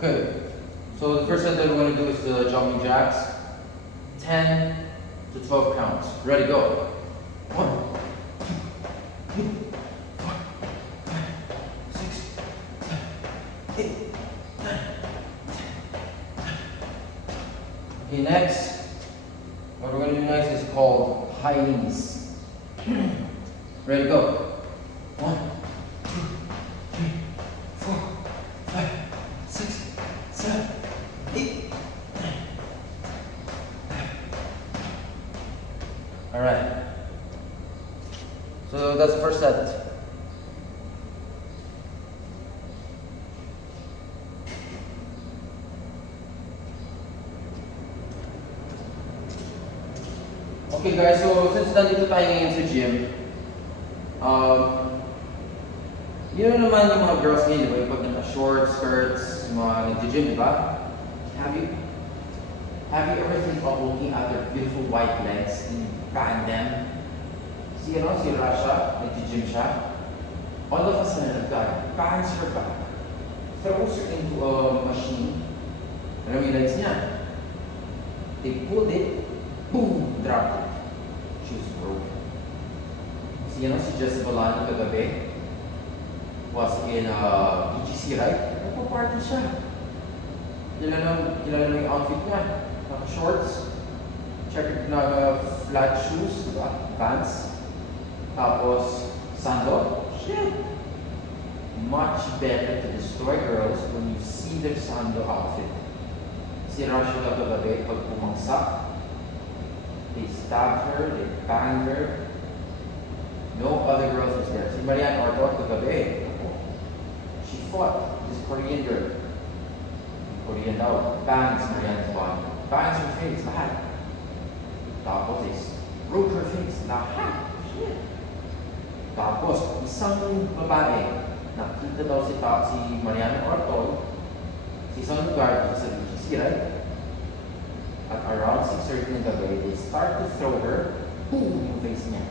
Okay. So the first set that we're going to do is the jumping jacks. 10 to 12 counts. Ready, go. 1, 2, 3, 4, 5, 6, 7, 8, 9, 10. Okay, next. What we're going to do next is called high knees. Ready, go. 1, 2, 3, 4, 5, 6, 7, 8, 9. All right. So that's the first set. Okay guys, so since nandito tayo ngayon sa gym, yun naman yung mga girls ngayon, diba? Yung pag naka-short, skirts, mga nag-gym, diba? Have you ever think of looking at their beautiful white legs and bang them? Si Rasha, nag-gym siya. All of a sudden, a guy bangs her back, throws her into a machine. Alam mo yung legs niya? They pulled it, boom, dropped it. She was broken. Si Jessica Lani kagabi was in BGC, right? Nagpa-party siya. Kilala mo yung outfit niya. Shorts, checkered na flat shoes, diba? Vans. Tapos, sandal. Shit! Much better to destroy girls when you see their sandal outfit. Si Rashida kagabi, pag pumangsak, they stabbed her, they banged her. No other girls was there. Si Marianne Orton kagabi, she fought this Korean girl. Korean daw, bangs Marianne's body. Bangs her face, lahat. Tapos, they broke her face, lahat. Shit. Tapos, isang babae, nakita daw si Marianne Orton, sa isang lugar sa BGC, right? At around 6:30 ng gabi, they start to throw her, boom, yung face niya.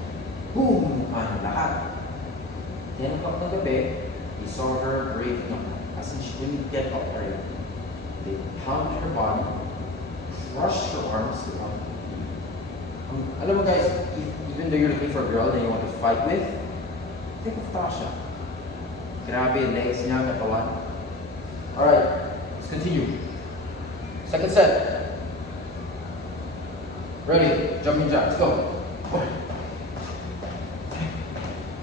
Boom, yung mukha niya, lahat. 10 o'clock ng gabi, they saw her breaking up. As in, she couldn't get up already. They pounded her body, crushed her arms. Alam mo guys, even though you're looking for a girl that you want to fight with, think of Tasha. Grabe, legs niya, katawan. Alright, let's continue. Second set. Ready, jumping jacks, go. 1, 2, 3,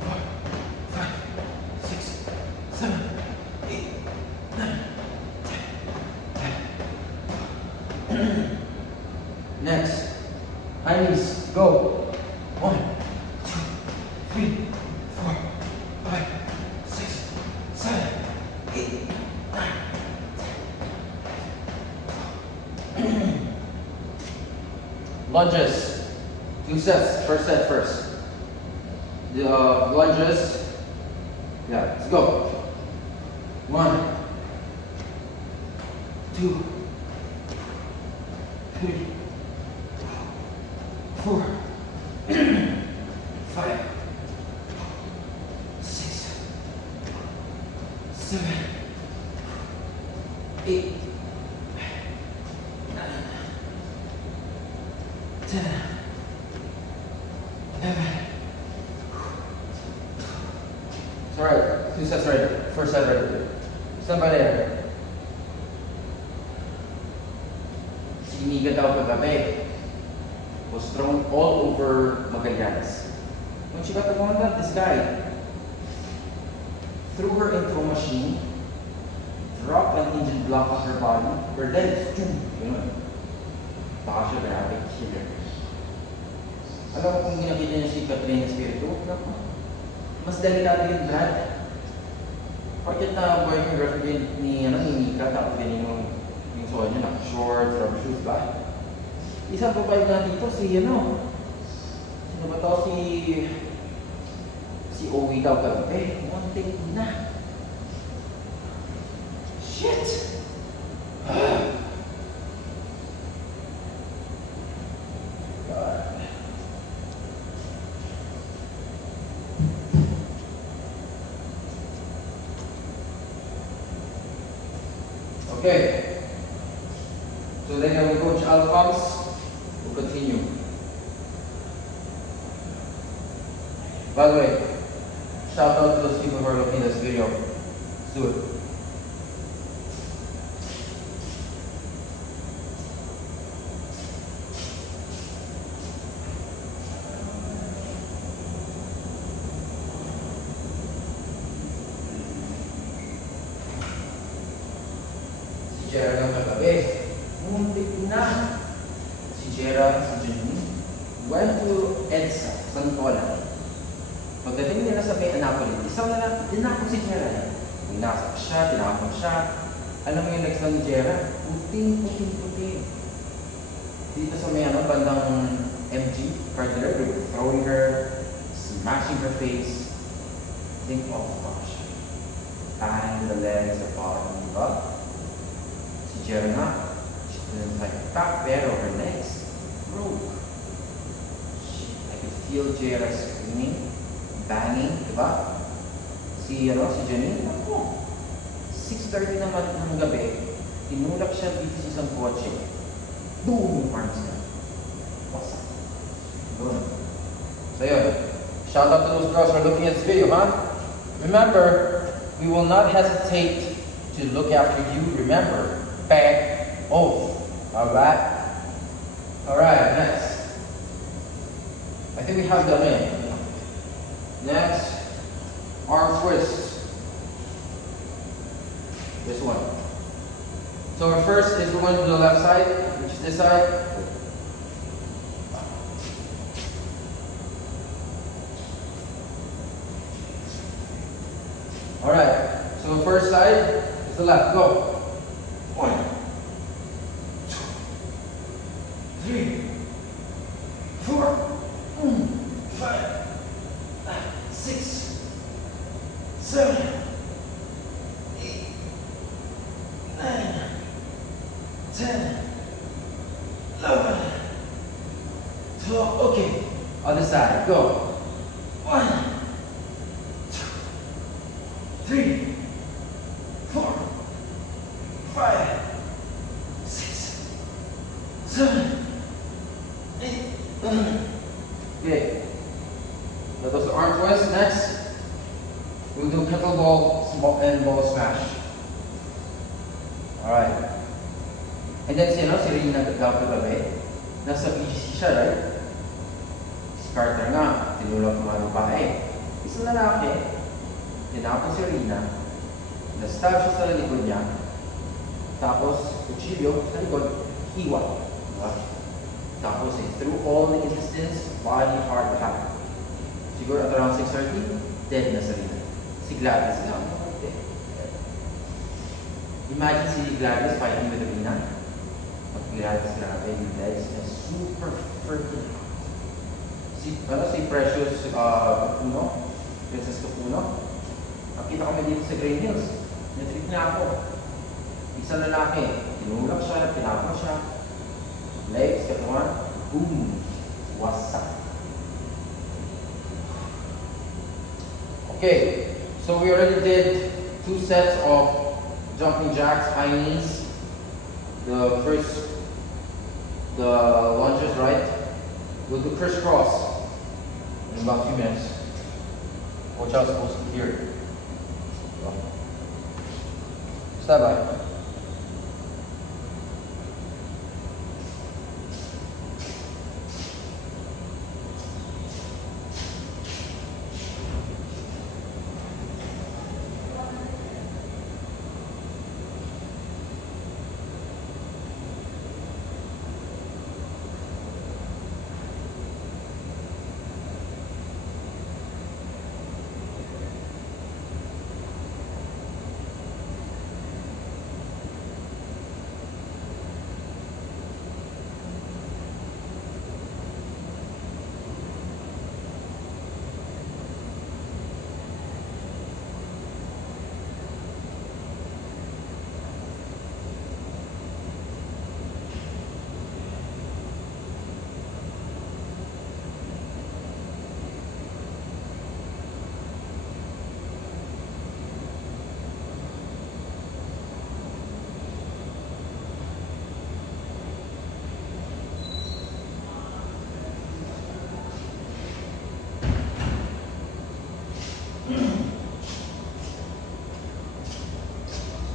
4, 5, 6, 7, 8, 9, 10. Next, high knees, go. 1, 2, 3, 4, 5, 6, 7, 8, 9. Lunges, 2 sets. First set first. The lunges. Yeah, let's go. 1, 2, 3, 4, 5, 6, 7, 8, 9, 10, 11. It's alright. 2 sets ready. First set ready. Stand by there. Si Niga daw kagabi was thrown all over Magallanes. When she got the commandant, this guy threw her into a machine, dropped an engine block on her body, her legs, yun. Baka siya grabe, killer. Alam mo kung ginakita niya si Katrina Espiritu, mas delikado yung Brad. Bakit na boyfriend girlfriend ni Mika, tapos din yung soil niya, shorts, rubber shoes ba? Isang babae na dito, sino ba to? Si Owie daw kagabi. Muntik na. Shit! Okay. So then when Coach Al comes, we'll continue. By the way, shout out to those people who are looking at this video. Let's do it. Si Jera ng kagabi, muntik na. Si Jera, si Jimmy, went to EDSA, Santolan. Pagdating nila sa may Annapolis, isang na lang, tinapon si Jera. Winasak siya, tinapon siya. Alam mo yung next na ni Jera? Puting. Dito sa may bandang MG, Cardinal, they were throwing her, smashing her face. Think, oh gosh. Bang the legs, the bottom, diba? Si Jera na, she didn't like back, pero her legs broke. I could feel Jera screaming. Banging, diba? Si Jenny, 6:30 naman ng gabi, tinulak siya dito sa isang kotse. Boom! Yung arms niya. Wasak. Doon. So yun. Shout out to those girls who are looking at this video, huh? Remember, we will not hesitate to look after you. Remember, back off. Alright? Alright, next. I think we have the win. Next, arm twist. This one. So our first is the one to the left side, which is this side. Alright, so the first side is the left. Go. 1, 2, 3, 4, 5. 6, 7, 8, 9, 10, 11, 12. Okay. Other side. Go. 1, 2, 3, 4, 5, 6, 7, 8. Okay. So those are arm twists. Next, we'll do kettlebell and ball smash. Alright. And then si Rina kagabi, nasa BGC siya, right? Si Carter nga, tinulak mga babae. Isang lalaki, tinapon si Rina, na-stab siya sa likod niya, tapos kutsilyo sa likod, hiwa. Diba? Tapos through all the intestines, body, heart, lahat. Siguro at around 6:30, dead na sa Rina. Si Gladys nga. Imagine si Gladys fighting with Rina. Pag Gladys grabe, yung legs niya super freaking hot. Si Precious Capuno, Princess Capuno, nakita kami dito sa Green Hills. Natrip niya ako. Isang lalaki, tinulak siya, pinapon siya. Legs, katawan, boom, wasak. Okay, so we already did 2 sets of jumping jacks, high knees. The first, the lunges, right? We'll do crisscross in about 2 minutes. Watch out, supposed to be here. Stand by.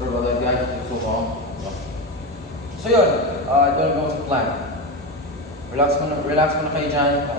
Sorry about that guys, it took so long. So yun, don't go to plan. Relax muna kayo dyan.